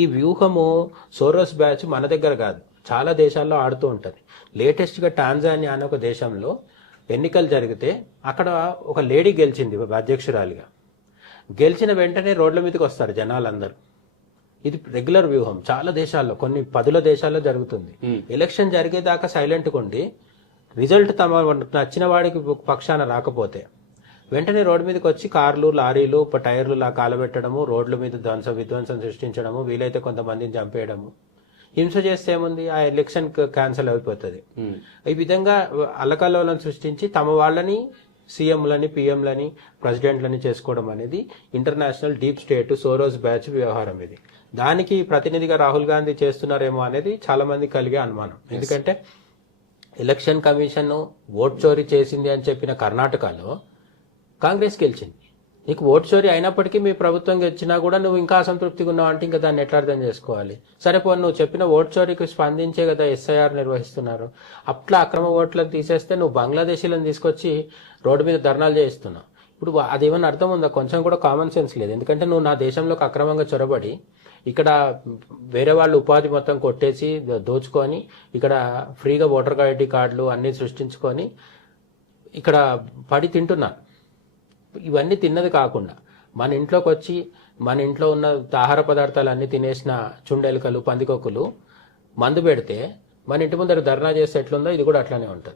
ఈ వ్యూహము Soros batch మన దగ్గర కాదు, చాలా దేశాల్లో ఆడుతూ ఉంటుంది. లేటెస్ట్గా టాంజానియా అనే ఒక దేశంలో ఎన్నికలు జరిగితే అక్కడ ఒక లేడీ గెలిచింది అధ్యక్షురాలిగా. గెలిచిన వెంటనే రోడ్ల మీదకి వస్తారు జనాలందరూ. ఇది రెగ్యులర్ వ్యూహం చాలా దేశాల్లో, కొన్ని 10 దేశాల్లో జరుగుతుంది. ఎలక్షన్ జరిగేదాకా సైలెంట్గా ఉండి రిజల్ట్ తమ నచ్చిన వాడికి పక్షాన రాకపోతే వెంటనే రోడ్డు మీదకి వచ్చి కార్లు, లారీలు, టైర్లు కాలబెట్టడము, రోడ్ల మీద విధ్వంసం సృష్టించడము, వీలైతే కొంతమందిని చంపేయడము. హింస చేస్తే ఏముంది, ఆ ఎలక్షన్ క్యాన్సిల్ అయిపోతుంది. ఈ విధంగా అల్లకల్లోలను సృష్టించి తమ వాళ్ళని సీఎంలని, పిఎంలని, ప్రెసిడెంట్లని చేసుకోవడం అనేది international deep state Soros batch వ్యవహారం. ఇది దానికి ప్రతినిధిగా రాహుల్ గాంధీ చేస్తున్నారేమో అనేది చాలా మంది కలిగే అనుమానం. ఎందుకంటే ఎలక్షన్ కమిషన్ ఓట్ చోరీ చేసింది అని చెప్పిన కర్ణాటకలో కాంగ్రెస్ గెలిచింది. నీకు ఓట్ చోరీ అయినప్పటికీ మీ ప్రభుత్వం గెలిచినా కూడా నువ్వు ఇంకా అసంతృప్తిగా ఉన్నావు అంటే ఇంకా దాన్ని ఎట్లా అర్థం చేసుకోవాలి? సరే పో, నువ్వు చెప్పిన ఓట్ చోరీకి స్పందించే కదా ఎస్ఐఆర్ నిర్వహిస్తున్నారు. అట్లా అక్రమ ఓట్లను తీసేస్తే నువ్వు బంగ్లాదేశీలను తీసుకొచ్చి రోడ్డు మీద ధర్నాలు చేయిస్తున్నావు. ఇప్పుడు అదేమన్నా అర్థం ఉందా? కొంచెం కూడా కామన్ సెన్స్ లేదు. ఎందుకంటే నువ్వు నా దేశంలోకి అక్రమంగా చొరబడి ఇక్కడ వేరే వాళ్ళు ఉపాధి మొత్తం కొట్టేసి దోచుకొని ఇక్కడ ఫ్రీగా ఓటర్ ఐడి కార్డులు అన్ని సృష్టించుకొని ఇక్కడ పడి తింటున్నారు. ఇవన్నీ తిన్నది కాకుండా మన ఇంట్లోకి వచ్చి మన ఇంట్లో ఉన్న ఆహార పదార్థాలు అన్ని తినేసిన చుండెలుకలు, పందికొక్కులు మందు పెడితే మన ఇంటి ముందర ధర్నా చేస్తే ఎట్లుందో ఇది కూడా అట్లానే ఉంటుంది.